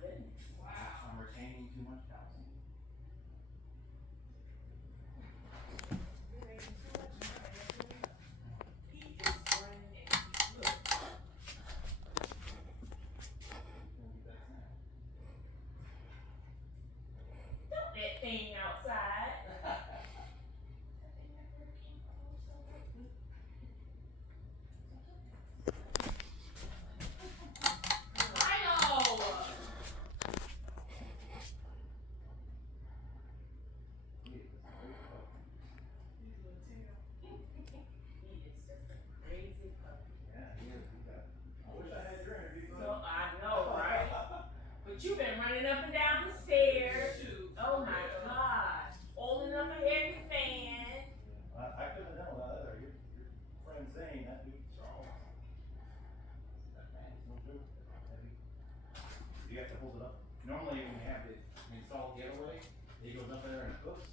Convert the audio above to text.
goodness. Wow. I'm retaining too much calcium. There ain't too much money. He is running and look. Dump that thing outside. You've been running up and down the stairs. Oh my God. Holding up a heavy fan. I couldn't have done without that. Your friend saying that dude's strong. That fan is no joke. Heavy. You have to hold it up. Normally when you have the installed getaway, he goes up there and hooks